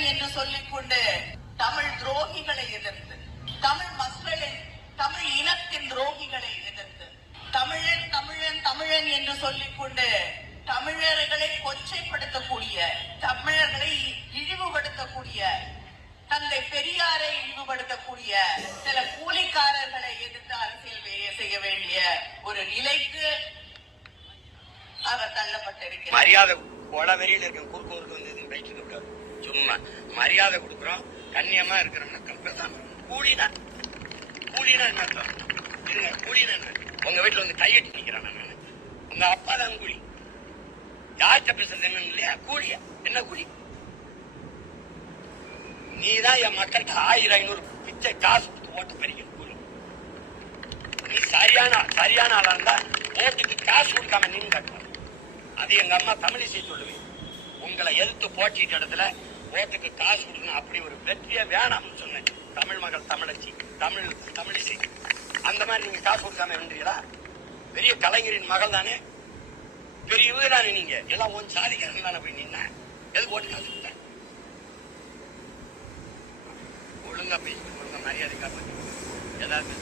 தமிழன் என்று சொல்லிக் கொண்டு தமிழ் துரோகிகளை எதிர்த்து, தமிழ் மக்களின், தமிழ் இனத்தின் துரோகிகளை எதிர்த்து, தமிழன் தமிழன் தமிழன் என்று சொல்லிக் கொண்டு தமிழர்களை கொச்சைப்படுத்தக்கூடிய, தமிழர்களை இழிவுபடுத்தக்கூடிய, தந்தை பெரியாரை இழிவுபடுத்தக்கூடிய சில கூலிக்காரர்களை எதிர்த்து அரசியல் செய்ய வேண்டிய ஒரு நிலைக்கு அவர் தள்ளப்பட்டிருக்கிறார். மரியாதை கொலவெறியில் இருக்க குறுக்கோருக்கு வந்து பேசிட்டு இருக்காரு. சும்மா மரியாதை கொடுக்குறோம், கண்ணியமா இருக்கிற மக்கள் கூலினா என்ன இருங்க, கூலினா என்ன? உங்க வீட்டுல வந்து கையெட்டி நிக்கிறான் நான், உங்க அப்பா தான் கூலி. யார்கிட்ட பேசுறது என்னன்னு இல்லையா? கூலியா? என்ன கூலி? நீதான் என் மக்கள்கிட்ட 1000-500 பிச்சை காசு கொடுத்து ஓட்டு பறிக்கிற கூலி. நீ சரியான ஆளா இருந்தா ஓட்டுக்கு காசு கொடுக்காம நின்று கட்டுவாங்க. அது எங்க அம்மா தமிழிசை சொல்லுவேன். உங்களை எதிர்த்து போட்டிட்ட இடத்துல ஓட்டுக்கு காசு கொடுக்கணும், அப்படி ஒரு வெற்றியை வேணாம்னு சொன்னேன். தமிழ் மகள் தமிழச்சி தமிழிசை அந்த மாதிரி நீங்க காசு கொடுக்காம வென்றீங்களா? பெரிய கலைஞரின் மகள் தானே, பெரிய இவங்க தானே, நீங்க எல்லாம் ஒன் சாதிக்காரங்க தானே போய் நின்ன. எதுக்கு ஓட்டு காசு கொடுத்தேன்? ஒழுங்கா பேசிட்டு ஒழுங்கா மரியாதை காப்பாற்று. ஏதாவது